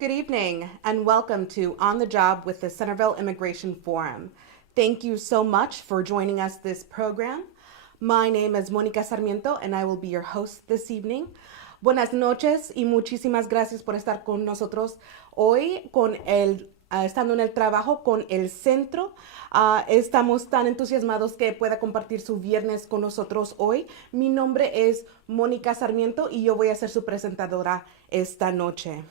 Good evening and welcome to On the Job with the Centreville Immigration Forum. Thank you so much for joining us this program. My name is Mónica Sarmiento and I will be your host this evening. Buenas noches y muchísimas gracias por estar con nosotros hoy estando en el trabajo con el Centro. Estamos tan entusiasmados que pueda compartir su viernes con nosotros hoy. Mi nombre es Mónica Sarmiento y yo voy a ser su presentadora esta noche.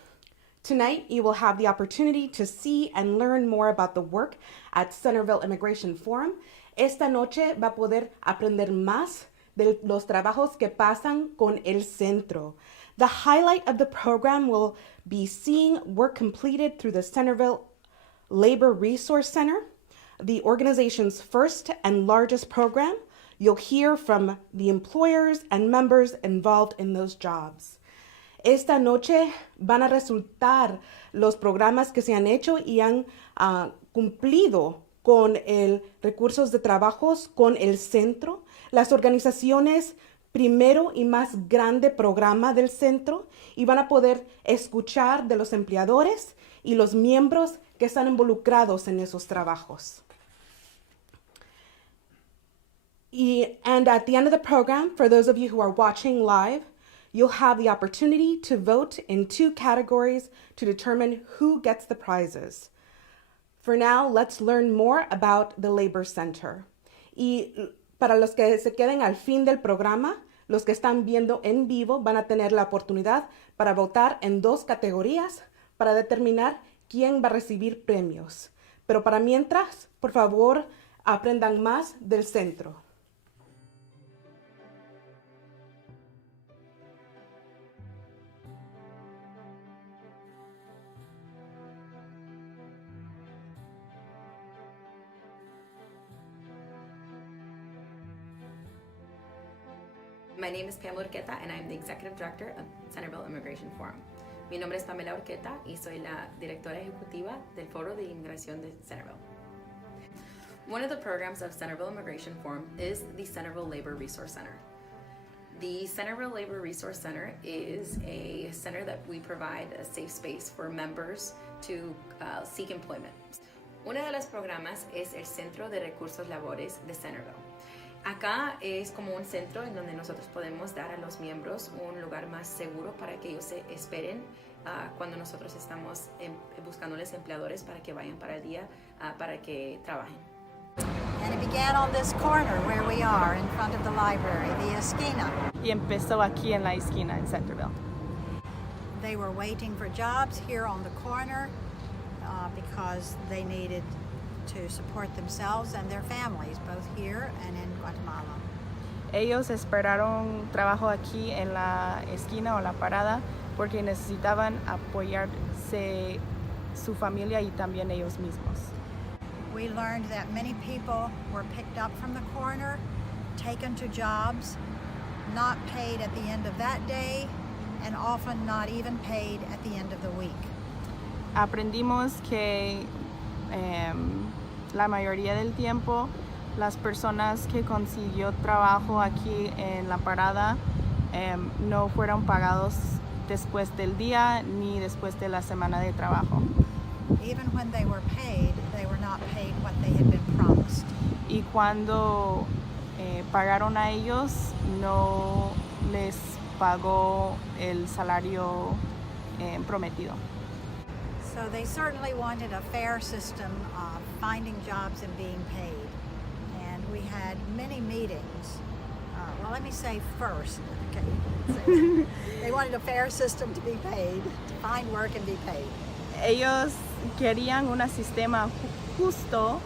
Tonight, you will have the opportunity to see and learn more about the work at Centreville Immigration Forum. Esta noche va a poder aprender más de los trabajos que pasan con el Centro. The highlight of the program will be seeing work completed through the Centreville Labor Resource Center, the organization's first and largest program. You'll hear from the employers and members involved in those jobs. Esta noche van a resultar los programas que se han hecho y han cumplido con el Recursos de Trabajos, con el Centro, las organizaciones primero y más grande programa del Centro, y van a poder escuchar de los empleadores y los miembros que están involucrados en esos trabajos. And at the end of the program, for those of you who are watching live, you'll have the opportunity to vote in 2 categories to determine who gets the prizes. For now, let's learn more about the Labor Center. Y para los que se queden al fin del programa, los que están viendo en vivo van a tener la oportunidad para votar en 2 categorías para determinar quién va a recibir premios. Pero para mientras, por favor, aprendan más del Centro. My name is Pamela Urqueta and I'm the Executive Director of Centreville Immigration Forum. Mi nombre es Pamela Urqueta y soy la directora ejecutiva del Foro de Inmigración de Centreville. One of the programs of Centreville Immigration Forum is the Centreville Labor Resource Center. The Centreville Labor Resource Center is a center that we provide a safe space for members to seek employment. Uno de los programas es el Centro de Recursos Laborales de Centreville. Acá es como un centro en donde nosotros podemos dar a los miembros un lugar más seguro para que ellos se esperen cuando nosotros estamos buscándoles empleadores para que vayan para el día, para que trabajen. And it began on this corner where we are in front of the library, the esquina. Y empezó aquí en la esquina en Centerville. They were waiting for jobs here on the corner because they needed to support themselves and their families, both here and in Guatemala. Ellos esperaron trabajo aquí en la esquina o la parada porque necesitaban apoyarse su familia y también ellos mismos. We learned that many people were picked up from the corner, taken to jobs, not paid at the end of that day, and often not even paid at the end of the week. Aprendimos que la mayoría del tiempo las personas que consiguió trabajo aquí en la parada no fueron pagados después del día ni después de la semana de trabajo. Even when they were not paid what they had been promised. Y cuando pagaron a ellos, no les pagó el salario prometido. So they certainly wanted a fair system of finding jobs and being paid. And we had many meetings. Well, let me say first, okay. They wanted a fair system to be paid, to find work and be paid. Ellos querían un sistema justo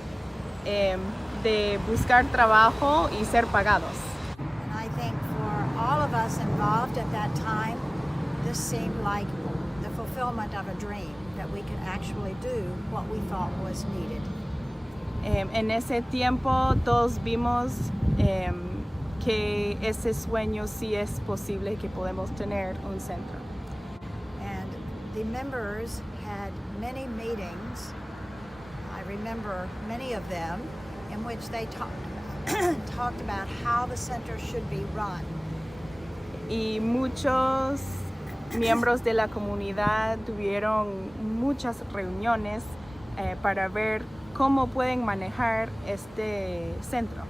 de buscar trabajo y ser pagados. And I think for all of us involved at that time, this seemed like the fulfillment of a dream, that we could actually do what we thought was needed. En ese tiempo todos vimos que ese sueño sí es posible, que podemos tener un centro. And the members had many meetings, I remember many of them, in which they talked about how the center should be run. Y muchos miembros de la comunidad tuvieron muchas reuniones para ver cómo pueden manejar este centro.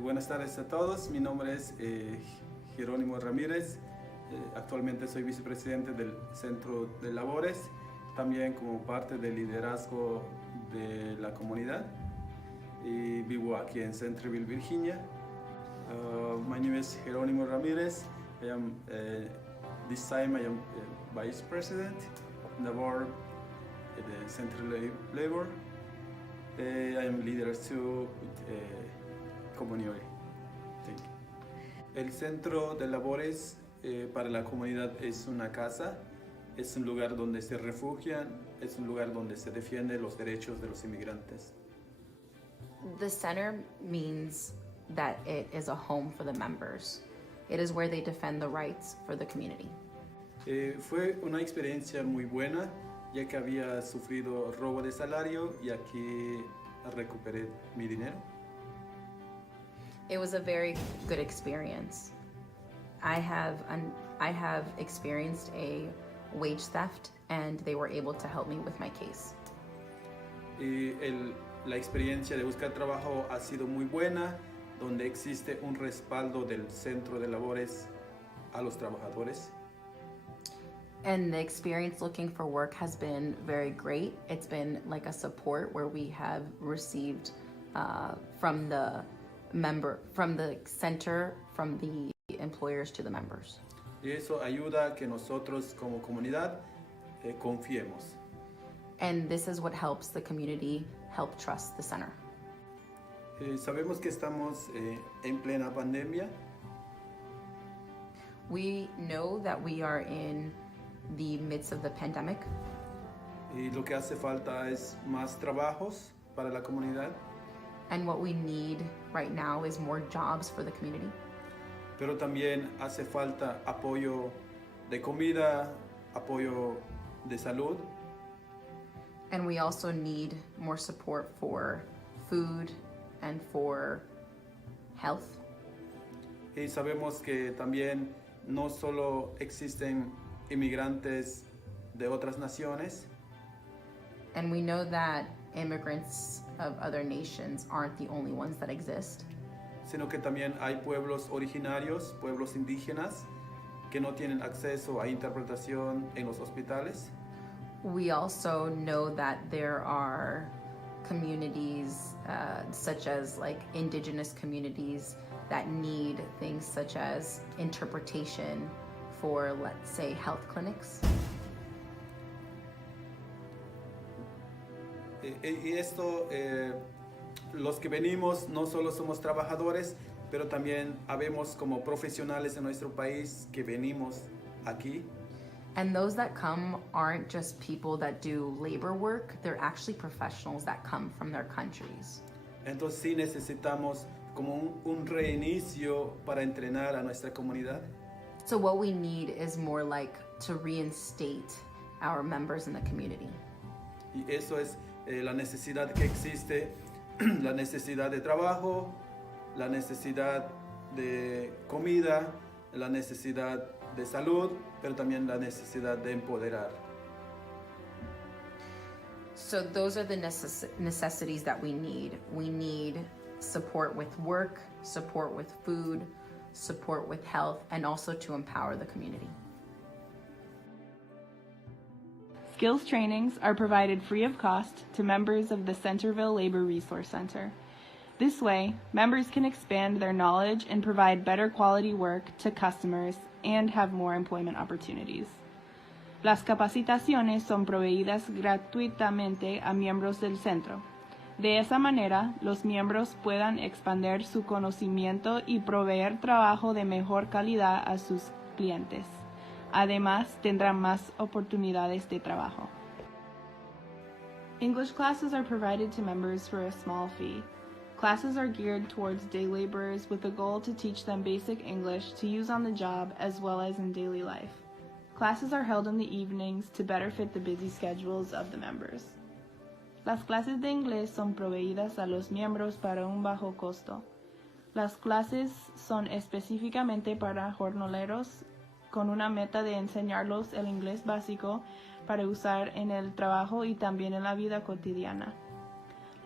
Buenas tardes a todos, mi nombre es Jerónimo Ramírez, actualmente soy vicepresidente del Centro de Labores, también como parte del liderazgo de la comunidad y vivo aquí en Centreville, Virginia. My name is Jerónimo Ramírez. I am, this time I am Vice President in the board at the Centreville Labor. I am leader too with community. Thank you. El Centro de Labores para la comunidad es una casa, es un lugar donde se refugian, es un lugar donde se defienden los derechos de los inmigrantes. The center means that it is a home for the members. It is where they defend the rights for the community. Fue una experiencia muy buena, ya que había sufrido robo de salario y aquí recuperé mi dinero. It was a very good experience. I have experienced a wage theft and they were able to help me with my case. La experiencia de buscar trabajo ha sido muy buena, donde existe un respaldo del Centro de Labores a los trabajadores. And the experience looking for work has been very great. It's been like a support where we have received from the center, from the employers to the members. Y eso ayuda a que nosotros como comunidad confiemos. And this is what helps the community help trust the center. Sabemos que estamos en plena pandemia. We know that we are in the midst of the pandemic. Y lo que hace falta es más trabajos para la comunidad. And what we need right now is more jobs for the community. Pero también hace falta apoyo de comida, apoyo de salud. And we also need more support for food and for health. Y sabemos que también no solo existen inmigrantes de otras naciones, And we know that immigrants of other nations aren't the only ones that exist. sino que también hay pueblos originarios, pueblos indígenas, que no tienen acceso a interpretación en los hospitales. We also know that there are communities such as like indigenous communities that need things such as interpretation for, let's say, health clinics. Y esto, los que venimos no solo somos trabajadores, pero también habemos como profesionales en nuestro país que venimos aquí. And those that come aren't just people that do labor work, they're actually professionals that come from their countries. Entonces sí necesitamos como un reinicio para entrenar a nuestra comunidad. So what we need is more like to reinstate our members in the community. Y eso es la necesidad que existe, la necesidad de trabajo, la necesidad de comida, la necesidad de salud, pero también la necesidad de empoderar. So those are the necessities that we need. We need support with work, support with food, support with health, and also to empower the community. Skills trainings are provided free of cost to members of the Centreville Labor Resource Center. This way, members can expand their knowledge and provide better quality work to customers and have more employment opportunities. Las capacitaciones son proveídas gratuitamente a miembros del centro. De esa manera, los miembros puedan expandir su conocimiento y proveer trabajo de mejor calidad a sus clientes. Además, tendrán más oportunidades de trabajo. English classes are provided to members for a small fee. Classes are geared towards day laborers with a goal to teach them basic English to use on the job as well as in daily life. Classes are held in the evenings to better fit the busy schedules of the members. Las clases de inglés son proveídas a los miembros para un bajo costo. Las clases son específicamente para jornaleros con una meta de enseñarlos el inglés básico para usar en el trabajo y también en la vida cotidiana.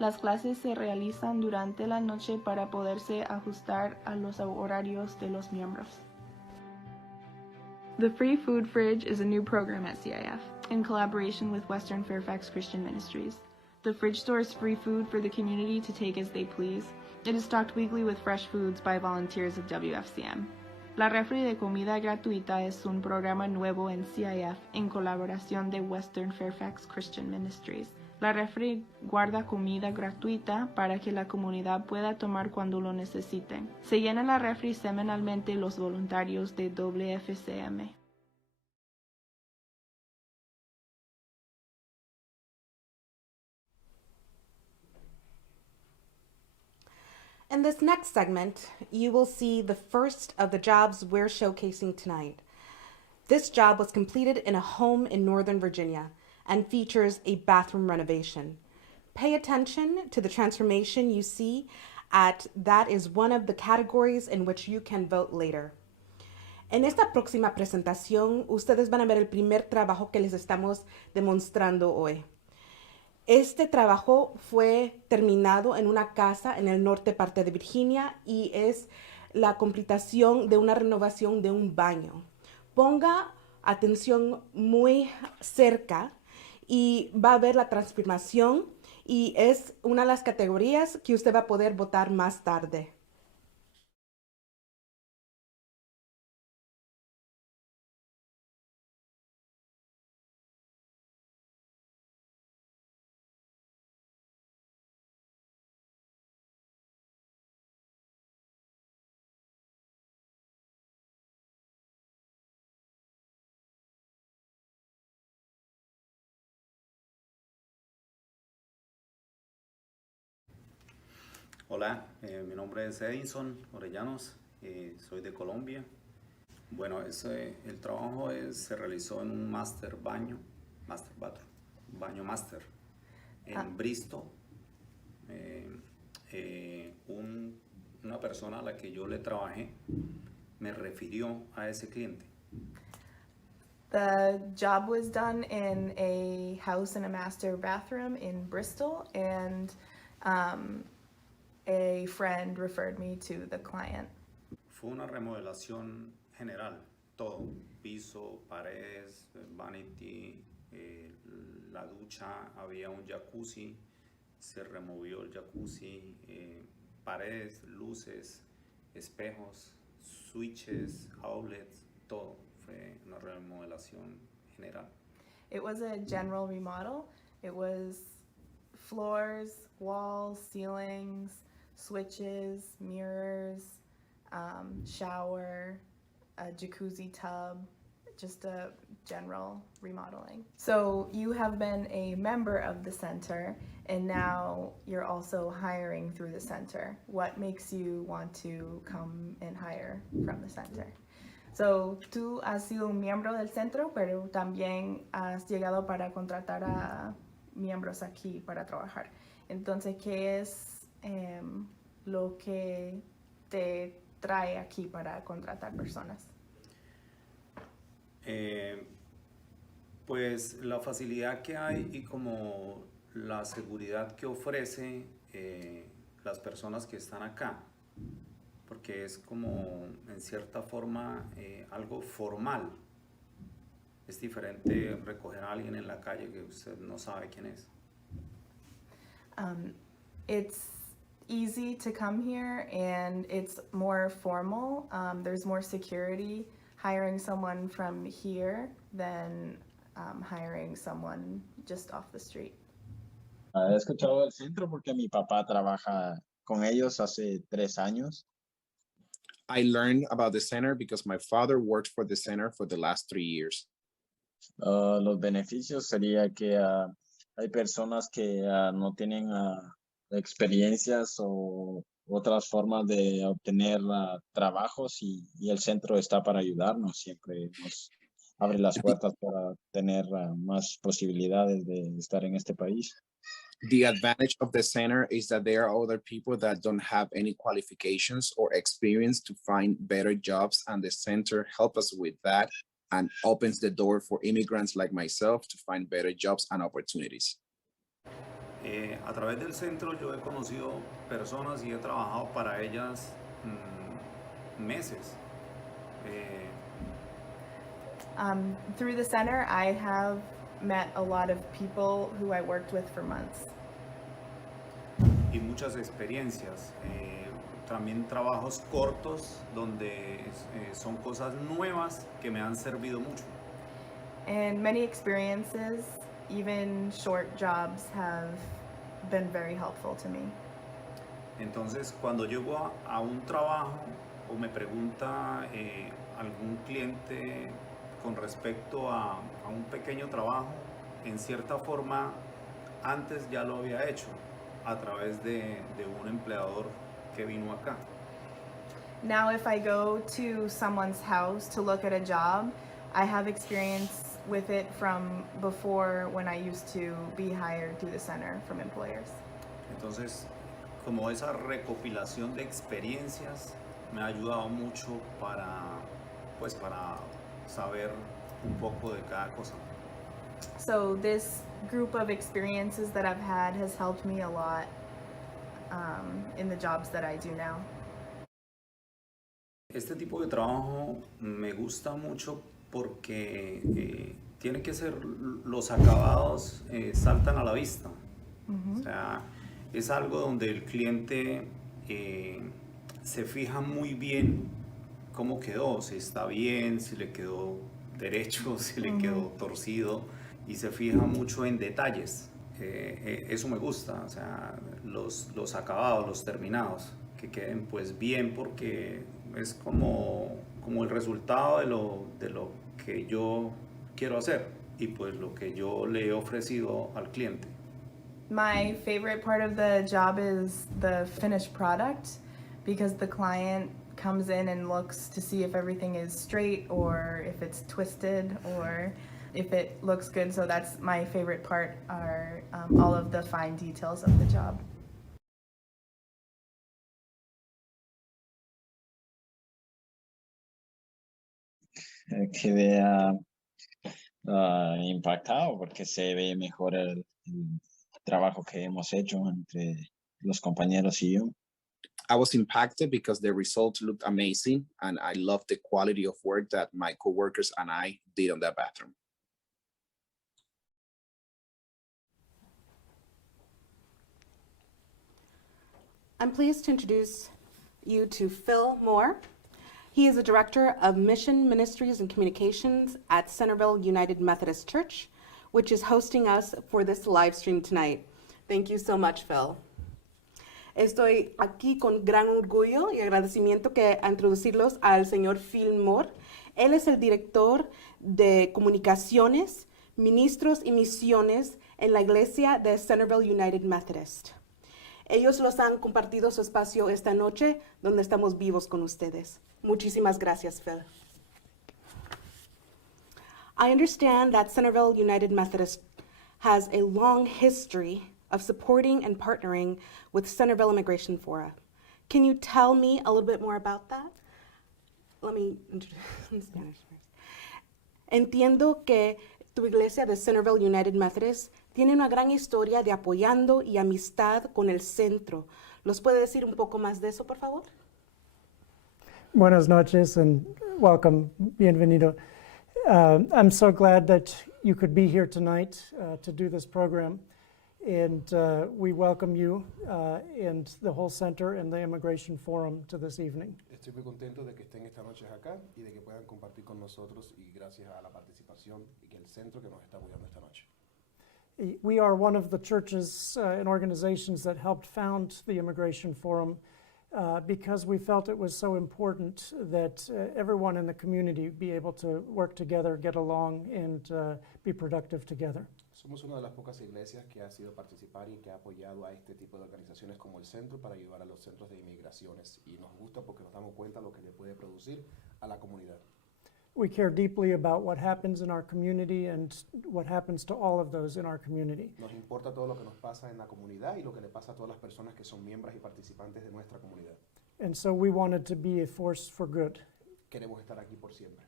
Las clases se realizan durante la noche para poderse ajustar a los horarios de los miembros. The Free Food Fridge is a new program at CIF in collaboration with Western Fairfax Christian Ministries. The fridge stores free food for the community to take as they please. It is stocked weekly with fresh foods by volunteers of WFCM. La refri de comida gratuita es un programa nuevo en CIF en colaboración de Western Fairfax Christian Ministries. La refri guarda comida gratuita para que la comunidad pueda tomar cuando lo necesiten. Se llena la refri semanalmente los voluntarios de WFCM. In this next segment, you will see the first of the jobs we're showcasing tonight. This job was completed in a home in Northern Virginia and features a bathroom renovation. Pay attention to the transformation you see that is one of the categories in which you can vote later. En esta próxima presentación, ustedes van a ver el primer trabajo que les estamos demostrando hoy. Este trabajo fue terminado en una casa en el norte parte de Virginia y es la completación de una renovación de un baño. Ponga atención muy cerca y va a ver la transformación y es una de las categorías que usted va a poder votar más tarde. Hola, mi nombre es Edinson Orellanos, soy de Colombia. Bueno, el trabajo se realizó en un master baño master en Bristol. Una persona a la que yo le trabajé me refirió a ese cliente. The job was done in a house in a master bathroom in Bristol, and a friend referred me to the client. Fue una remodelación general, todo, piso, paredes, vanity, la ducha, había un jacuzzi, se removió el jacuzzi, paredes, luces, espejos, switches, outlets, todo. Fue una remodelación general. It was a general remodel. It was floors, walls, ceilings, switches, mirrors, shower, a jacuzzi tub, just a general remodeling. So you have been a member of the center and now you're also hiring through the center. What makes you want to come and hire from the center? So tú has sido un miembro del centro, pero también has llegado para contratar a miembros aquí para trabajar. Entonces, ¿qué es lo que te trae aquí para contratar personas? Pues la facilidad que hay y como la seguridad que ofrece las personas que están acá, porque es como en cierta forma algo formal. Es diferente recoger a alguien en la calle que usted no sabe quién es. It's easy to come here and it's more formal. There's more security hiring someone from here than hiring someone just off the street. He escuchado del centro porque mi papá trabaja con ellos hace 3 años. I learned about the center because my father worked for the center for the last 3 years. Los beneficios sería que hay personas que no tienen experiencias o otras formas de obtener trabajos y el centro está para ayudarnos. Siempre nos abre las puertas para tener más posibilidades de estar en este país. The advantage of the center is that there are other people that don't have any qualifications or experience to find better jobs, and the center helps us with that and opens the door for immigrants like myself to find better jobs and opportunities. A través del centro yo he conocido personas y he trabajado para ellas meses. Through the center, I have met a lot of people who I worked with for months. Y muchas experiencias. También trabajos cortos donde son cosas nuevas que me han servido mucho. And many experiences, even short jobs, have been very helpful to me. Entonces, cuando llego a un trabajo o me pregunta algún cliente con respecto a un pequeño trabajo, en cierta forma, antes ya lo había hecho a través de un empleador que vino acá. Now, if I go to someone's house to look at a job, I have experience with it from before when I used to be hired through the center from employers. Entonces, como esa recopilación de experiencias me ha ayudado mucho para saber un poco de cada cosa. So this group of experiences that I've had has helped me a lot in the jobs that I do now. Este tipo de trabajo me gusta mucho porque tiene que ser, los acabados saltan a la vista. O sea, es algo donde el cliente se fija muy bien cómo quedó, si está bien, si le quedó derecho, si le quedó torcido, y se fija mucho en detalles. Eso me gusta, o sea, los acabados, los terminados, que queden pues bien, porque es como el resultado de lo que yo quiero hacer y pues lo que yo le he ofrecido al cliente. My favorite part of the job is the finished product, because the client comes in and looks to see if everything is straight or if it's twisted or if it looks good. So that's my favorite part, are all of the fine details of the job. Quedé impactado porque se ve mejor el trabajo que hemos hecho entre los compañeros y yo. I was impacted because the results looked amazing, and I loved the quality of work that my coworkers and I did on that bathroom. I'm pleased to introduce you to Phil Moore. He is the Director of Mission Ministries and Communications at Centreville United Methodist Church, which is hosting us for this live stream tonight. Thank you so much, Phil. Estoy aquí con gran orgullo y agradecimiento a introducirlos al señor Phil Moore. Él es el director de comunicaciones, ministros y misiones en la iglesia de Centreville United Methodist. Ellos los han compartido su espacio esta noche, donde estamos vivos con ustedes. Muchísimas gracias, Phil. I understand that Centreville United Methodist has a long history of supporting and partnering with Centreville Immigration Fora. Can you tell me a little bit more about that? Let me introduce in Spanish first. Entiendo que tu iglesia de Centreville United Methodist tiene una gran historia de apoyando y amistad con el centro. ¿Los puede decir un poco más de eso, por favor? Buenas noches and welcome. Bienvenido. I'm so glad that you could be here tonight to do this program. And we welcome you and the whole center and the Immigration Forum to this evening. Estoy muy contento de que estén esta noche acá y de que puedan compartir con nosotros, y gracias a la participación y que el centro que nos está apoyando esta noche. We are one of the churches and organizations that helped found the Immigration Forum because we felt it was so important that everyone in the community be able to work together, get along, and be productive together. Somos una de las pocas iglesias que ha sido participar y que ha apoyado a este tipo de organizaciones como el Centro para ayudar a los centros de inmigraciones, y nos gusta porque nos damos cuenta lo que le puede producir a la comunidad. We care deeply about what happens in our community and what happens to all of those in our community. Nos importa todo lo que nos pasa en la comunidad y lo que le pasa a todas las personas que son miembros y participantes de nuestra comunidad. And so we wanted to be a force for good. Queremos estar aquí por siempre.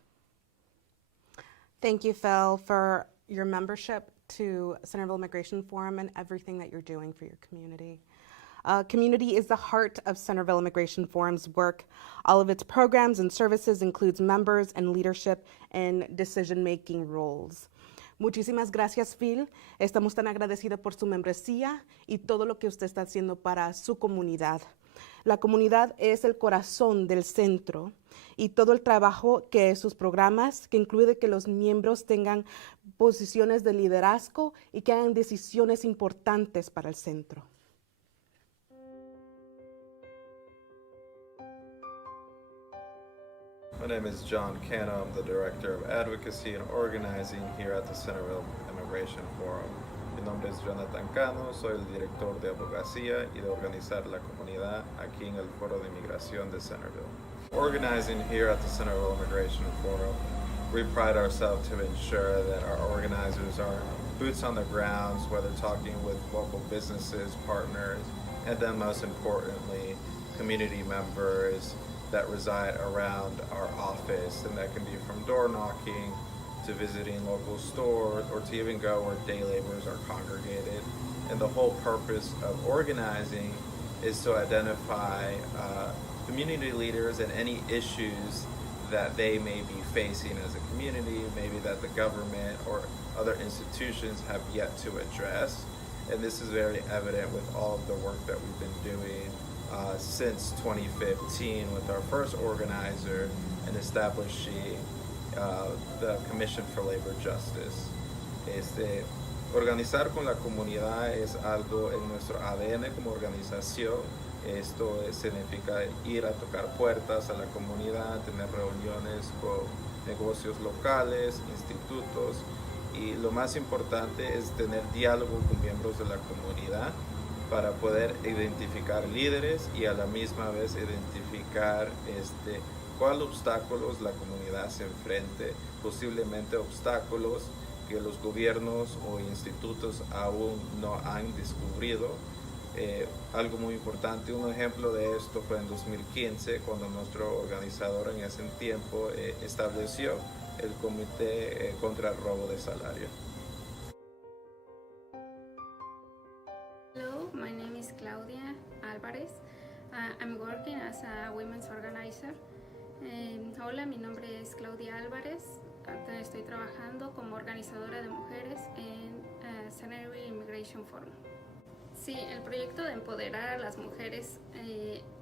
Thank you, Phil, for your membership to Centerville Immigration Forum and everything that you're doing for your community. Community is the heart of Centerville Immigration Forum's work. All of its programs and services includes members and leadership in decision-making roles. Muchísimas gracias, Phil. Estamos tan agradecidos por su membresía y todo lo que usted está haciendo para su comunidad. La comunidad es el corazón del centro y todo el trabajo que sus programas, que incluye que los miembros tengan posiciones de liderazgo y que hagan decisiones importantes para el centro. My name is John Cano. I'm the Director of Advocacy and Organizing here at the Centreville Immigration Forum. Mi nombre es Jonathan Cano, soy el Director de Abogacía y de Organizar la Comunidad aquí en el Foro de Inmigración de Centerville. Organizing here at the Centreville Immigration Forum, we pride ourselves to ensure that our organizers are boots on the grounds, whether talking with local businesses, partners, and then most importantly, community members that reside around our office, and that can be from door knocking to visiting local stores or to even go where day laborers are congregated. And the whole purpose of organizing is to identify community leaders and any issues that they may be facing as a community, maybe that the government or other institutions have yet to address. And this is very evident with all of the work that we've been doing since 2015 with our first organizer and establishing the Commission for Labor Justice. Organizar con la comunidad es algo en nuestro ADN como organización. Esto significa ir a tocar puertas a la comunidad, tener reuniones con negocios locales, institutos, y lo más importante es tener diálogo con miembros de la comunidad para poder identificar líderes y a la misma vez identificar cuáles obstáculos la comunidad se enfrente, posiblemente obstáculos que los gobiernos o institutos aún no han descubierto. Algo muy importante, un ejemplo de esto fue en 2015 cuando nuestro organizador en ese tiempo estableció el Comité contra el Robo de Salario. Hello, my name is Claudia Alvarez. I'm working as a women's organizer. Hola, mi nombre es Claudia Álvarez. Estoy trabajando como organizadora de mujeres en Centreville Immigration Forum. Sí, el proyecto de empoderar a las mujeres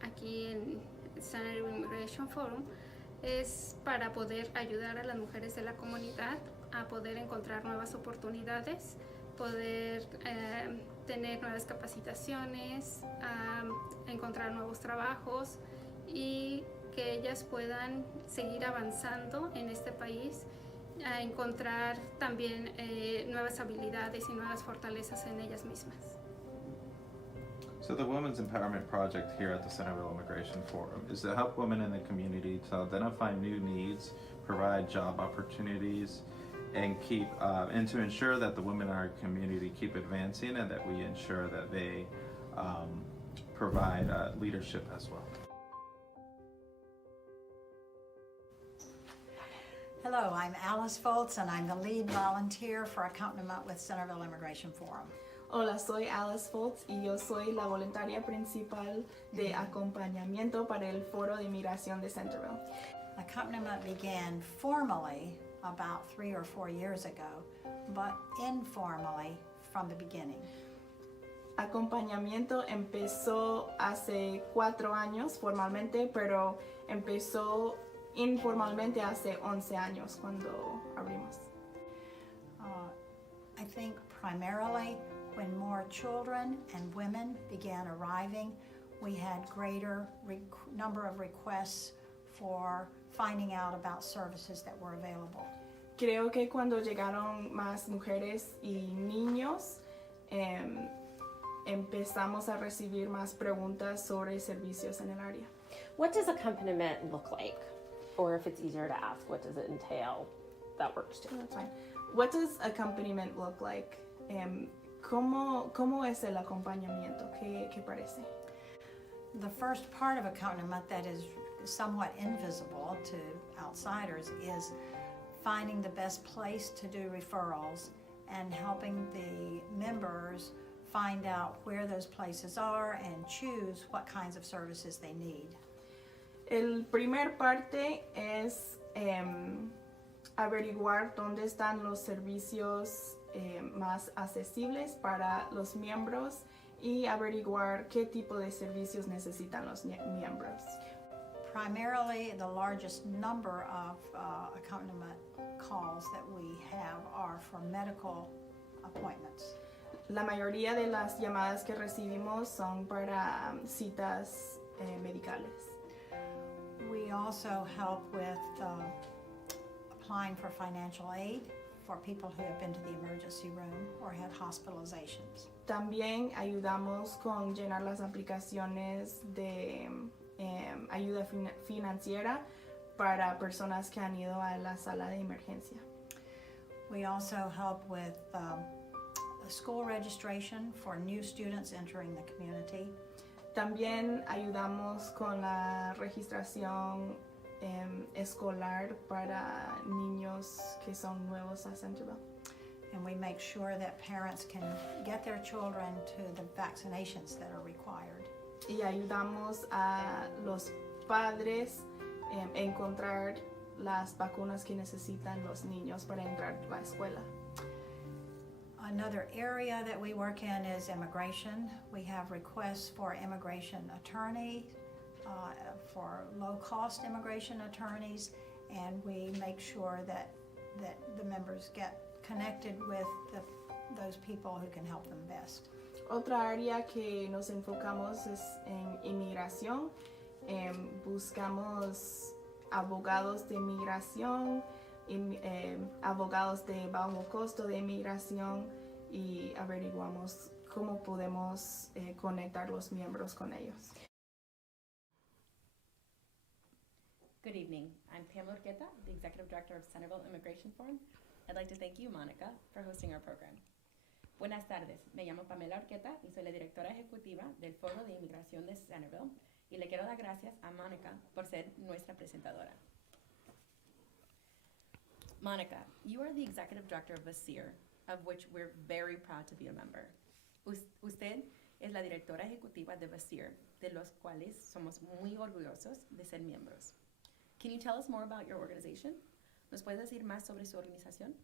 aquí en Centreville Immigration Forum es para poder ayudar a las mujeres de la comunidad a poder encontrar nuevas oportunidades, poder tener nuevas capacitaciones, encontrar nuevos trabajos y que ellas puedan seguir avanzando en este país, a encontrar también nuevas habilidades y nuevas fortalezas en ellas mismas. So the Women's Empowerment Project here at the Centerville Immigration Forum is to help women in the community to identify new needs, provide job opportunities, and and to ensure that the women in our community keep advancing and that we ensure that they provide leadership as well. Hello, I'm Alice Foltz, and I'm the lead volunteer for accompaniment with Centerville Immigration Forum. Hola, soy Alice Foltz y yo soy la voluntaria principal de acompañamiento para el Foro de Inmigración de Centreville. Accompaniment began formally about 3 or 4 years ago, but informally from the beginning. Acompañamiento empezó hace 4 años formalmente, pero empezó informalmente hace 11 años cuando abrimos. I think primarily when more children and women began arriving, we had greater number of requests for finding out about services that were available. Creo que cuando llegaron más mujeres y niños, empezamos a recibir más preguntas sobre servicios en el área. What does accompaniment look like? or if it's easier to ask, what does it entail, that works too. That's fine. What does accompaniment look like? ¿Cómo es el acompañamiento? ¿Qué parece? The first part of accompaniment that is somewhat invisible to outsiders is finding the best place to do referrals and helping the members find out where those places are and choose what kinds of services they need. El primer parte es averiguar dónde están los servicios más accesibles para los miembros y averiguar qué tipo de servicios necesitan los miembros. Primarily, the largest number of accompaniment calls that we have are for medical appointments. La mayoría de las llamadas que recibimos son para citas medicales. We also help with applying for financial aid for people who have been to the emergency room or had hospitalizations. También ayudamos con llenar las aplicaciones de ayuda financiera para personas que han ido a la sala de emergencia. We also help with school registration for new students entering the community. También ayudamos con la registración escolar para niños que son nuevos a Centreville. And we make sure that parents can get their children to the vaccinations that are required. Y ayudamos a los padres a encontrar las vacunas que necesitan los niños para entrar a la escuela. Another area that we work in is immigration. We have requests for immigration attorney, for low-cost immigration attorneys, and we make sure that the members get connected with those people who can help them best. Otra área que nos enfocamos es en inmigración. Buscamos abogados de inmigración, abogados de bajo costo de inmigración y averiguamos cómo podemos conectar los miembros con ellos. Good evening. I'm Pamela Urqueta, the Executive Director of Centreville Immigration Forum. I'd like to thank you, Monica, for hosting our program. Buenas tardes, me llamo Pamela Urqueta y soy la directora ejecutiva del Foro de Inmigración de Centerville y le quiero dar gracias a Monica por ser nuestra presentadora. Monica, you are the Executive Director of VASIR, of which we're very proud to be a member. Usted es la directora ejecutiva de VASIR, de los cuales somos muy orgullosos de ser miembros. Can you tell us more about your organization? ¿Nos puedes decir más sobre su organización?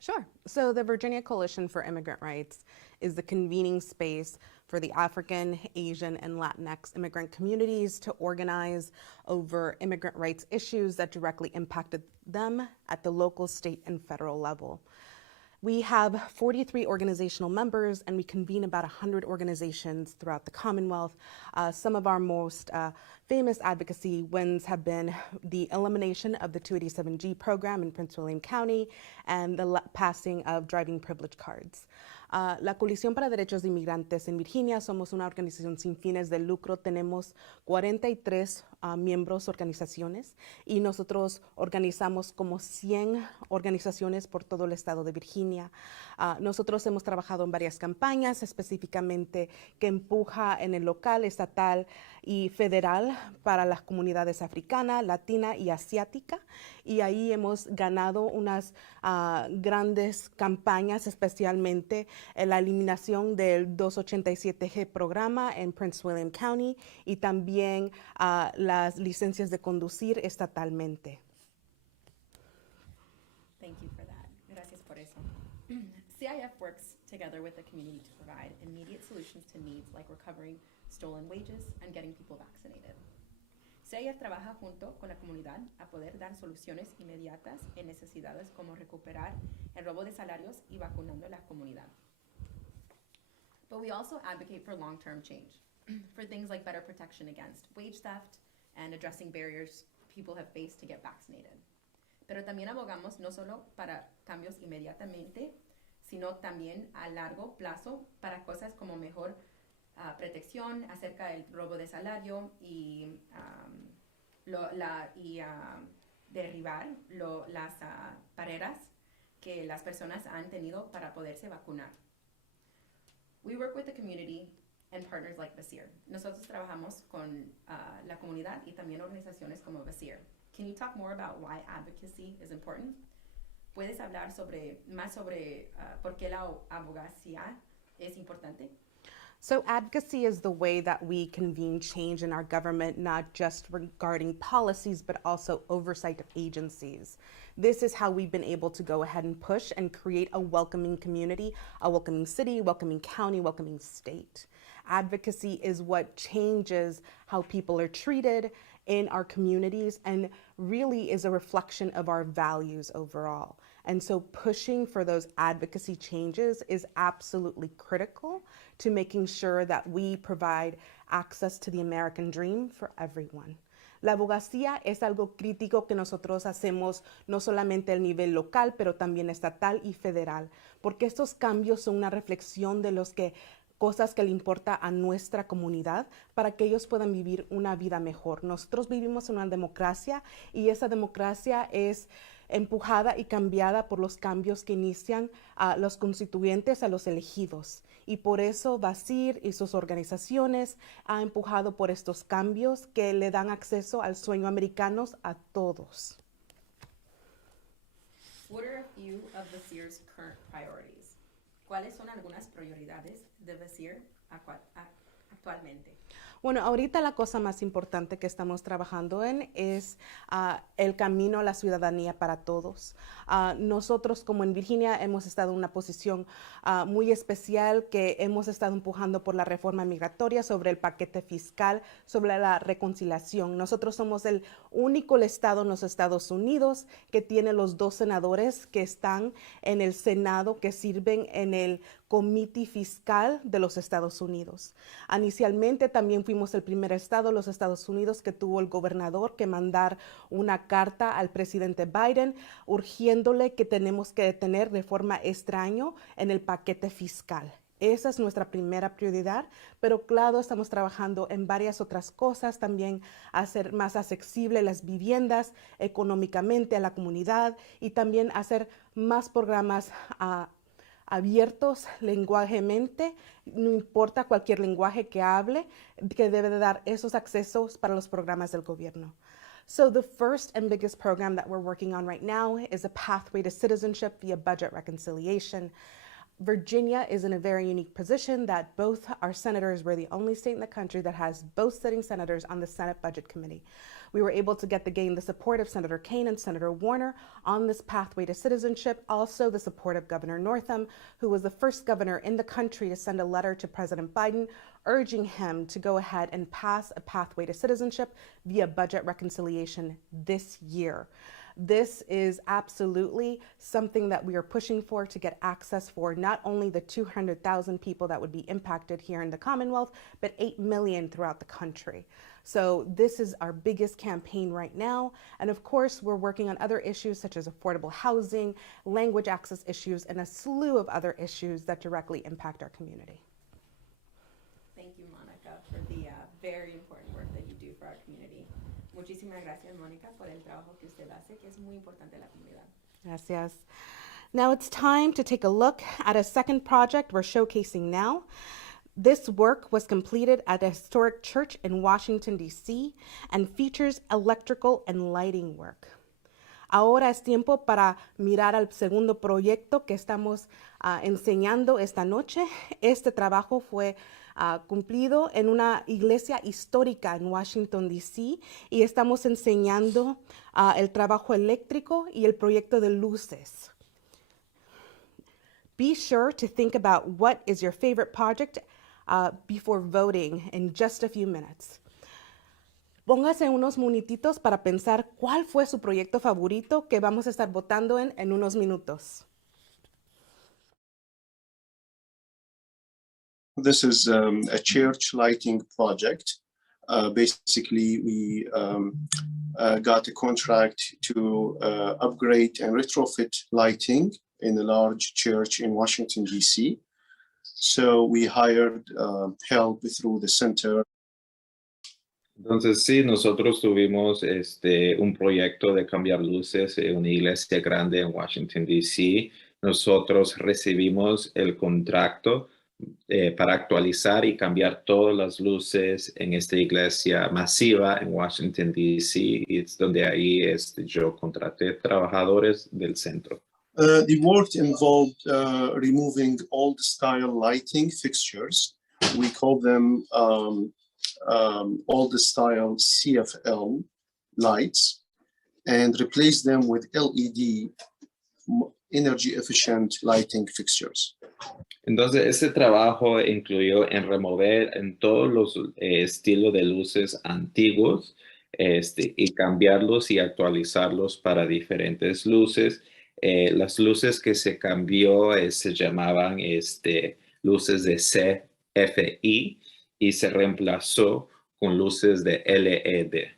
Sure. So the Virginia Coalition for Immigrant Rights is the convening space for the African, Asian, and Latinx immigrant communities to organize over immigrant rights issues that directly impacted them at the local, state, and federal level. We have 43 organizational members, and we convene about 100 organizations throughout the Commonwealth. Some of our most famous advocacy wins have been the elimination of the 287G program in Prince William County and the passing of driving privilege cards. La Coalición para Derechos de Inmigrantes en Virginia somos una organización sin fines de lucro. Tenemos 43 miembros, organizaciones, y nosotros organizamos como 100 organizaciones por todo el estado de Virginia. Nosotros hemos trabajado en varias campañas, específicamente que empuja en el local, estatal y federal para las comunidades africana, latina y asiática. Y ahí hemos ganado unas grandes campañas, especialmente la eliminación del 287G programa en Prince William County y también las licencias de conducir estatalmente. Thank you for that. Gracias por eso. CIF works together with the community to provide immediate solutions to needs like recovering stolen wages and getting people vaccinated. CIF trabaja junto con la comunidad a poder dar soluciones inmediatas en necesidades como recuperar el robo de salarios y vacunando a la comunidad. But we also advocate for long-term change, for things like better protection against wage theft and addressing barriers people have faced to get vaccinated. Pero también abogamos no solo para cambios inmediatamente, sino también a largo plazo para cosas como mejor protección acerca del robo de salario y derribar las barreras que las personas han tenido para poderse vacunar. We work with the community and partners like Vasir. Nosotros trabajamos con la comunidad y también organizaciones como Vasir. Can you talk more about why advocacy is important? ¿Puedes hablar más sobre por qué la abogacía es importante? So advocacy is the way that we convene change in our government, not just regarding policies, but also oversight of agencies. This is how we've been able to go ahead and push and create a welcoming community, a welcoming city, welcoming county, welcoming state. Advocacy is what changes how people are treated in our communities and really is a reflection of our values overall. And so pushing for those advocacy changes is absolutely critical to making sure that we provide access to the American dream for everyone. La abogacía es algo crítico que nosotros hacemos no solamente a nivel local, pero también estatal y federal, porque estos cambios son una reflexión de cosas que le importa a nuestra comunidad para que ellos puedan vivir una vida mejor. Nosotros vivimos en una democracia y esa democracia es empujada y cambiada por los cambios que inician a los constituyentes, a los elegidos. Y por eso Vasir y sus organizaciones han empujado por estos cambios que le dan acceso al sueño americano a todos. What are a few of Vasir's current priorities? ¿Cuáles son algunas prioridades de Vasir actualmente? Bueno, ahorita la cosa más importante que estamos trabajando en es el camino a la ciudadanía para todos. Nosotros como en Virginia hemos estado en una posición muy especial que hemos estado empujando por la reforma migratoria, sobre el paquete fiscal, sobre la reconciliación. Nosotros somos el único estado en los Estados Unidos que tiene los 2 senadores que están en el Senado, que sirven en el Comité Fiscal de los Estados Unidos. Inicialmente también fuimos el primer estado de los Estados Unidos que tuvo el gobernador que mandar una carta al presidente Biden urgiéndole que tenemos que detener de forma extraña en el paquete fiscal. Esa es nuestra primera prioridad, pero claro, estamos trabajando en varias otras cosas, también hacer más accesibles las viviendas económicamente a la comunidad y también hacer más programas abiertos lenguajemente, no importa cualquier lenguaje que hable, que debe de dar esos accesos para los programas del gobierno. So the first and biggest program that we're working on right now is a pathway to citizenship via budget reconciliation. Virginia is in a very unique position that both our senators, we're the only state in the country that has both sitting senators on the Senate Budget Committee. We were able to gain the support of Senator Kaine and Senator Warner on this pathway to citizenship, also the support of Governor Northam, who was the first governor in the country to send a letter to President Biden urging him to go ahead and pass a pathway to citizenship via budget reconciliation this year. This is absolutely something that we are pushing for to get access for not only the 200,000 people that would be impacted here in the Commonwealth, but 8 million throughout the country. So this is our biggest campaign right now. And of course, we're working on other issues such as affordable housing, language access issues, and a slew of other issues that directly impact our community. Thank you, Monica, for the very important work that you do for our community. Muchísimas gracias, Mónica, por el trabajo que usted hace, que es muy importante en la comunidad. Gracias. Now it's time to take a look at a second project we're showcasing now. This work was completed at a historic church in Washington, D.C., and features electrical and lighting work. Ahora es tiempo para mirar al segundo proyecto que estamos enseñando esta noche. Este trabajo fue cumplido en una iglesia histórica en Washington, D.C., y estamos enseñando el trabajo eléctrico y el proyecto de luces. Be sure to think about what is your favorite project before voting in just a few minutes. Póngase unos minutitos para pensar cuál fue su proyecto favorito que vamos a estar votando en unos minutos. This is a church lighting project. Basically, we got a contract to upgrade and retrofit lighting in a large church in Washington, D.C. So we hired help through the center. Entonces, sí, nosotros tuvimos un proyecto de cambiar luces en una iglesia grande en Washington, D.C. Nosotros recibimos el contrato para actualizar y cambiar todas las luces en esta iglesia masiva en Washington, D.C. Y es donde ahí yo contraté trabajadores del centro. The work involved removing old style lighting fixtures. We call them old style CFL lights and replace them with LED energy efficient lighting fixtures. Entonces, ese trabajo incluyó en remover en todos los estilos de luces antiguos y cambiarlos y actualizarlos para diferentes luces. Las luces que se cambió se llamaban luces de CFI y se reemplazó con luces de LED.